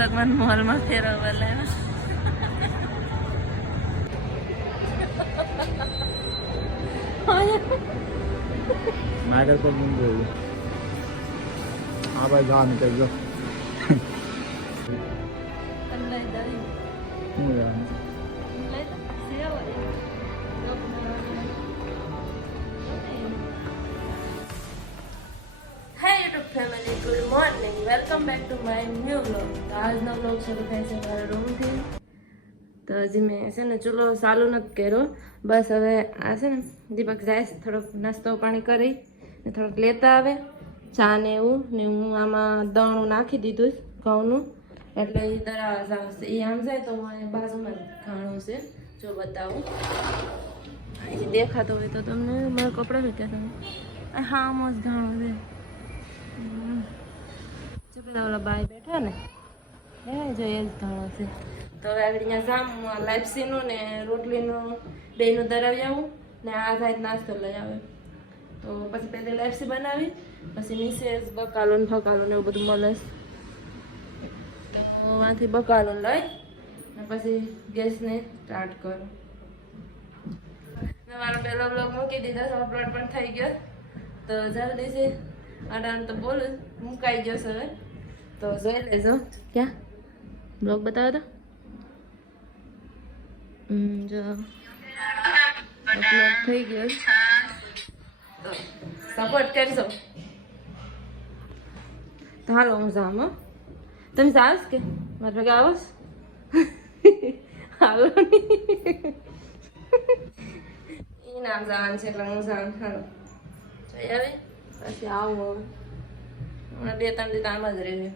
ભગવાન મોલમાં ફેરવવા લાવ્યા. મારે તો મુંબઈ આ ભાઈ જા નીકળજો હું યાર family good morning welcome back to my new vlog. તો આજનો વ્લોગ શરૂ થાય છે મારા રૂમથી. તો હજી મેં છે ને ચૂલો ચાલુ નથી કર્યો. બસ હવે આ છે ને દીપક જાય થોડોક નાસ્તો પાણી કરી ને થોડોક લેતા આવે ચા ને એવું ને હું આમાં દણું નાખી દીધું ઘઉંનું એટલે એ દરાવા આવશે. એ આમ જાય તો હું બાજુમાં ઘાણું છે જો બતાવું અહીં દેખાતો હોય તો તમને મારા કપડાં મૂક્યા તમે હા આમ જ ઘાણું છે. પેલા ઓલા બાય બેઠા ને એ જો એ જ ઘણો છે. તો હવે આગળ અહીંયા જામ લાપસીનું ને રોટલીનું બેયનું દરાવી આવું ને આ થાય નાસ્તો લઈ આવે. તો પછી પહેલી લાપસી બનાવી પછી મિસેસ બકાલો ને ફકાલો ને એવું બધું મળે. તો આમાંથી બકાલો લઈ ને પછી ગેસને સ્ટાર્ટ કરું. મારો પહેલો બ્લોગ મૂકી દીધો અપલોડ પણ થઈ ગયો. તો જલ્દી છે અડાણ તો બોલું મુકાઈ ગયો હવે તો જોઈ લેજો. ક્યાં બ્લોગ બતાવો તો જો અપલોડ થઈ ગયો તો સપોર્ટ કરજો. તો હાલો હું જામ હો. તમે જાવ કે મારા ભેગા આવો હાલો એ નામ જવાનું છે એટલે હું જાઉં. હાલો જોઈ આવે પછી આવું હમણાં 2-3 દિવસ આમ જ રહે.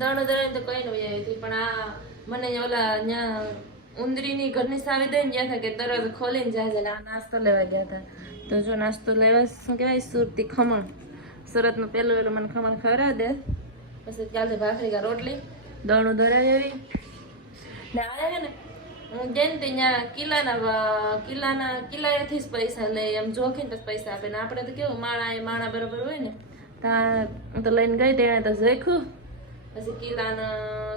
દણ દણ તો કઈ નહીં આવી હતી પણ આ મને ઓલા ત્યાં ઉંદરીની ઘરની સાવી દઈને ગયા હતા કે તરત ખોલીને જાય છે. આ નાસ્તો લેવા ગયા હતા તો જો નાસ્તો લેવા શું કહેવાય સુરતી ખમણ. સુરતનું પહેલું એલું મને ખમણ ખવડાવી દે પછી કાલે ભાખરી કા રોટલી દણું દોડાવી આવી ને આ છે ને હું જઈને ત્યાં કિલ્લાએથી જ પૈસા લે એમ જોખીને તો પૈસા આપે ને આપણે તો કેવું માણા બરોબર હોય ને ત્યાં હું તો લઈને ગઈ તેણે તો જોખ્યું પછી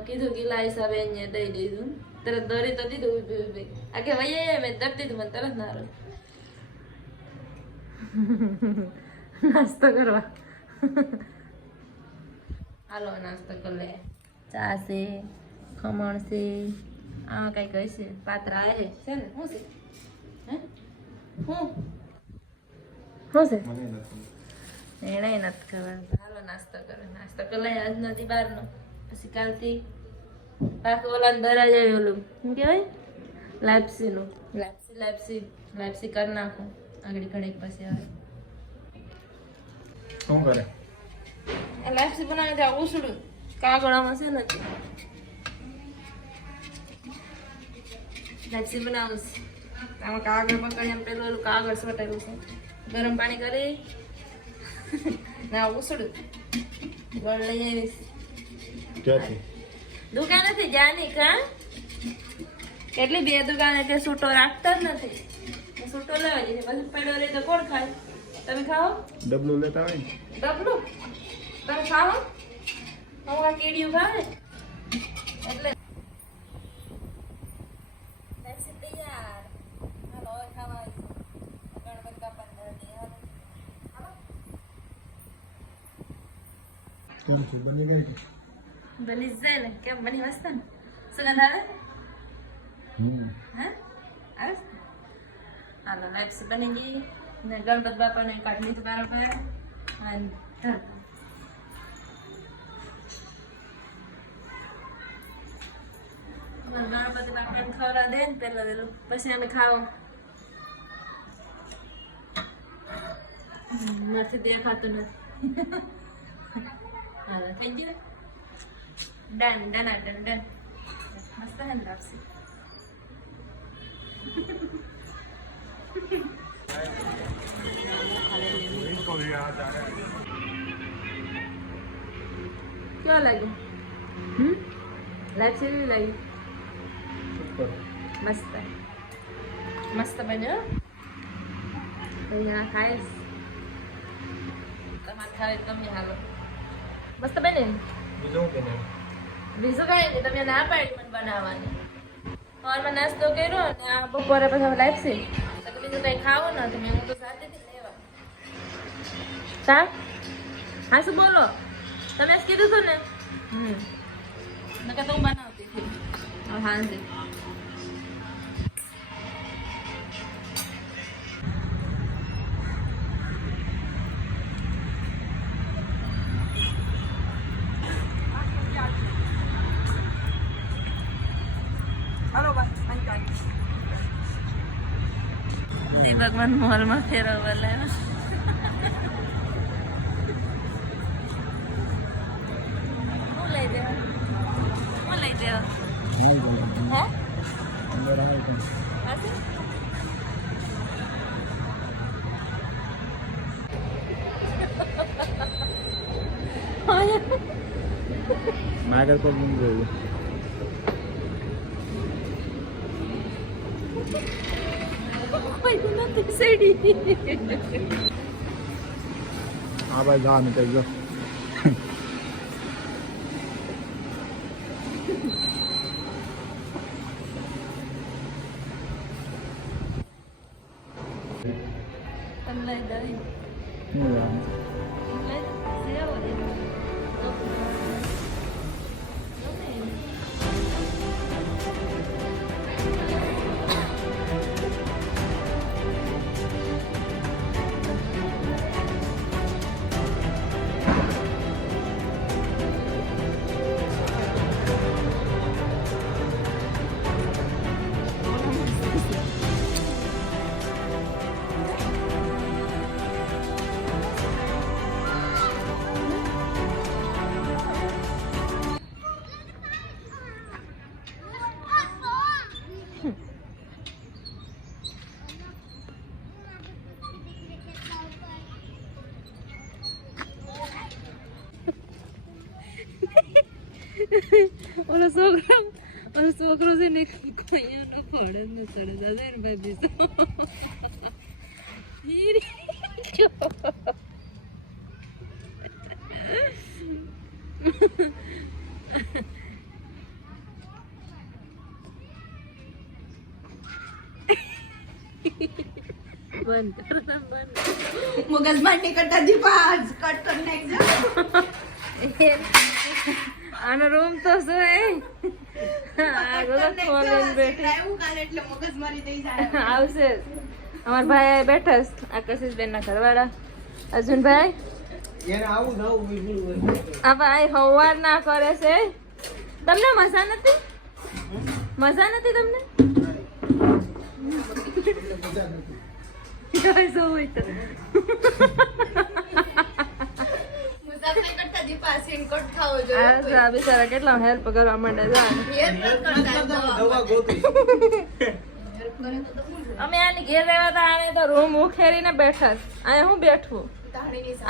કીધું કિલ્લા હિસાબે અહીંયા દઈ દીધું. તરત દરી તો દીધું ઊભી ઊભી આ કે ભાઈ મેં દરી દીધું મને તરત ના રહ્યું નાસ્તો કરવા. હાલો નાસ્તો કરી લે. ચા છે ખમણ છે આમાં કઈ કહે છે પાત્રા આવે છે ને શું છે હે શું છે એને નથી ખબર. હાલો નાસ્તો કરે નાસ્તો કરી લઈએ આજ નથી બહારનો પછી કાલથી પાછું ઓલા દરા જાય ઓલું શું કહેવાય લાપસીનું લાપસી કરી નાખું આગળ ઘડીક પછી આવે શું કરે લાપસી બનાવી ત્યાં ઉસળું કાગળામાં છે ને લાપસી બનાવું છું. આમાં કાગળ પકડી એમ પેલું ઓલું કાગળ સોટેલું છે. ગરમ પાણી કરી ના ઉસળું ગળ લઈ આવીશ. ક્યાંથી દુકાનેથી જાની કા કેટલી 2 દુકાને તે સૂટો રાખતા જ નથી. સૂટો લેવા જઈએ પછી પડ્યો રહે તો કોણ ખાય? તમે ખાઓ ડબલું લેતા હોય ને ડબલું તમે ખાઓ હું આ કીડિયું ખાવે એટલે બની ગઈ બની જાય ને કેમ બની મસ્ત ને સુગંધ આવે હા આવે હાલો લાપસી બની ગઈ ને ગણપત બાપાને કાઢી લીધું બરાબર અને ગણપતિ બાપાને ખવડા દે ને પેલા વેલું પછી અમે ખાવો નથી દેખાતું નથી. હાલો થઈ ગયું ડન મસ્ત હે ને લાપસી. કેવા લાગ્યું લાપસી કેવી લાગી? મસ્ત બન્યો. અહીંયા ખાઈશ તમારે ખાવે તમે હાલો મસ્ત બને બીજું કે નહીં બીજું કઈ નહીં, તમે ના પાડી મને બનાવવાની. સવારમાં નાસ્તો કર્યો ને આ બપોરે પછી લાગશે તો બીજું કઈ ખાવું ને તમે હું તો સાથે જ લેવા. કા હા શું બોલો, તમે જ કીધું હતું ને. નકર તો હું બનાવતી હતી. હા જી ભગવાન મોલમાં ફેરવવા લાવ્યા. હું લઈ દેવા હે નાગર પર બંધ રહ્યું હા ભાઈ જા નીકળ જો તમે લઈ દઈ શું જવાનું ઓલો છોકરો છે ને કોઈનો ફોડે ને ચડે દાદા ને ભાઈ બીજો બંધ કર બંધ મગજમાં નીકળતા દીપાજ કટ કરી નાખજો. આનો રૂમ તો શું આવશે. અમાર ભાઈ બેઠા આ કશિશબેન ના ઘરવાળા અર્જુનભાઈ. આ ભાઈ હવાર ના કરે છે. તમને મજા નથી? મજા નથી તમને? શું હોય તો બિચારા કેટલા હેલ્પ કરવા માંડે છે. અમે આની ઘેર રહેવા તા આને તો રૂમ ઉખેરીને બેઠા છે. અહીંયા હું બેઠું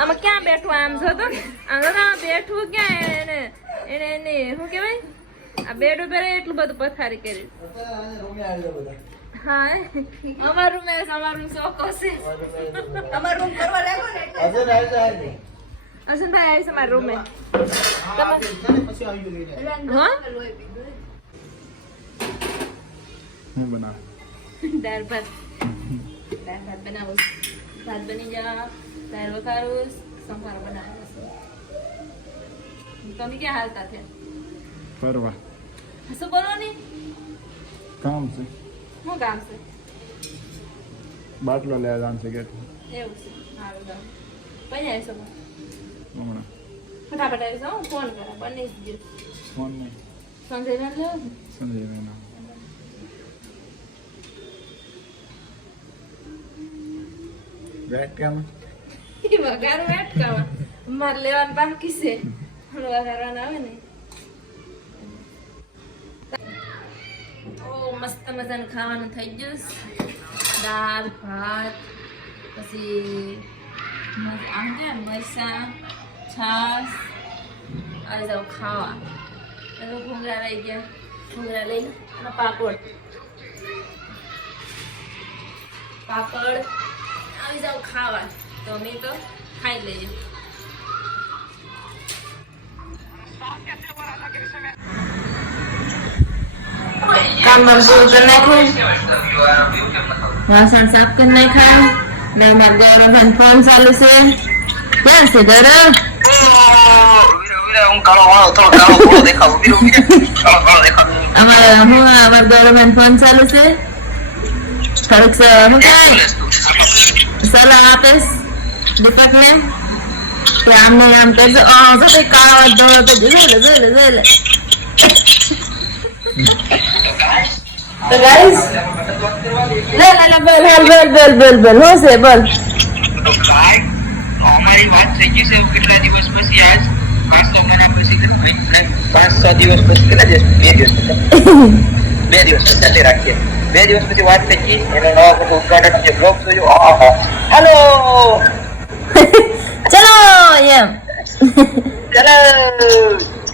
આમાં ક્યાં બેઠું આમ જો તો આમ બેઠું ક્યાં એને એને એની શું કહેવાય આ બેડ ઉપર એટલું બધું પથારી કરી. હા અમારું શોખ હશે. અમારું રૂમ કરવા લાગો ને અર્જુનભાઈ આવી છે મારા રૂમે. હું બનાવ દાળ ભાત બનાવું. ભાત બની જા દાળ વઘારું સંભાર બનાવું. તમે ક્યાં હાલતા થયા? ફરવા શું બોલો ને કામ છે. શું કામ છે? બાટલો લેવા જવાનું છે ગેટ એવું છે. સારું જાવ કઈ આવીશો હમણાં ફટાફટ આવીશો. હું ફોન કરા બની જ ગયું. ફોન નહીં સંજય ના લેવો ને સંજય મહિના વેટ કેમ વઘાર વાટકાવા મારે લેવાનું બાકી છે. વઘારવાના આવે ને મસ્ત મજાનું ખાવાનું થઈ ગયું. દાળ ભાત પછી આમ કે મરચાં છાશ આવી જાવ ખાવા. ભૂંગળા લઈ ગયા. ભૂંગળા લઈ અને પાપડ આવી જાવ ખાવા. તો અમે તો ખાઈ લઈએ. काम वाम पूરું કરી નાખ્યું, વાસણ સાફ કરી નાખ્યા ને અમારા ગૌરવભાઈ ફોન ચાલુ છે. ક્યાં છે ગૌરવ? અમારા ગૌરવભાઈ ફોન ચાલુ છે. થોડુંક સલાહ આપીશ દીપક ને કે આમને આમ કહેજો. કાળો ધોળો તો જોઈ લે. તો ગાઈસ બોલ હું છે બોલ. અમારી વાત થઈ ગઈ છે કેટલા દિવસ પછી આજ 5 મહિના પછી 5-6 દિવસ પછી કેટલા દિવસ 2 દિવસ પછી ચાલે રાખીએ 2 દિવસ પછી વાત થઈ ગઈ એનો નવા ફોટો ઉદઘાટન જે બ્લોગ જોયો. હેલો ચલો એમ ચલો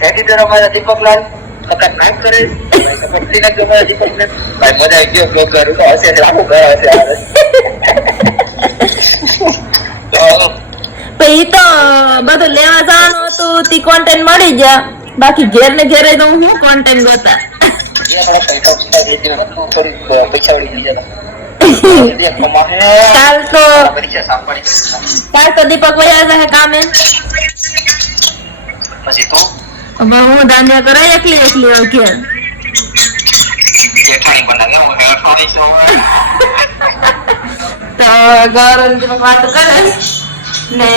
એડિટર અમારા દીપકલાલ ખતરનાક કરે સપોર્ટથી નાખજો અમારા દીપકને ભાઈ મજા આવી ગયો બ્લોગ કરું તો હશે આખું ઘર હશે ઈ તો બધું લેવા જવાનું હતું તી કોન્ટેન્ટ મળી ગયા, બાકી ઘેર ને ઘેરે તો હું કોન્ટેન્ટ ગોતા. કાલ તો દીપક વયા જશે કામે. પછી તો હવે હું દાંડિયા કરાય એકલી ઘેર. તો ગૌરવ દીપક વાત કરે ને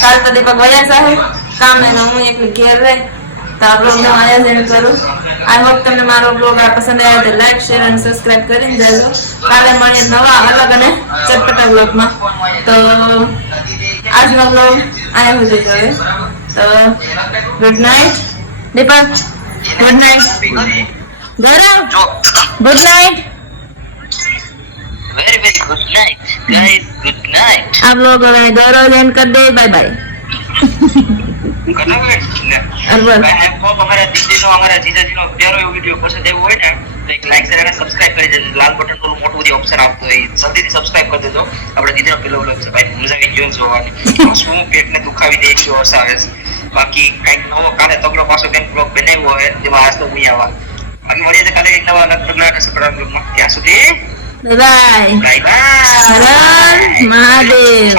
કાલ તો દીપક વયા જશે કામે ને હું એકલી ઘેર રહે. તો આ બ્લોગ નું આયોજન કરું. આઈ હોપ તમને મારો બ્લોગ પસંદ આવ્યો તો લાઈક શેર અને સબસ્ક્રાઇબ કરીને જજો. કાલે મળીએ નવા અલગ અને ચટપટા બ્લોગમાં. તો આજનો બ્લોગ આયા સુધી કરે. તો good night Deepak, good night Gaurav, good night. very very good night guys, good night. આ બ્લોગ હવે ગૌરવ એન્ડ કરી દે. Bye bye. અમારા દીદીનો અમારા જીજાજીનો પ્યારો એવો વિડીયો પસંદ આવ્યો હોય ને તો એક લાઈક શેર અને સબસ્ક્રાઇબ કરી દેજો. લાલ બટન પર મોટું બધી ઓપ્શન આવતું હોય જલ્દીથી સબસ્ક્રાઇબ કરી દેજો. આપણે દીદીનો પેલો વ્લોગ છે ભાઈ, મજા આવી ગયો જોવાની. શું પેટને દુખાવી દે એટલી ઓછા આવે છે. બાકી કઈક નવો કાલે તગડો પાછો કંઈક બ્લોગ બનાવ્યો હોય જેમાં આજ તો હું આવા. બાકી મળીએ તો કાલે એક નવા અલગ પગલા સપડા બ્લોગમાં. ત્યાં સુધી બાય બાય. Bye bye. હર મહાદેવ.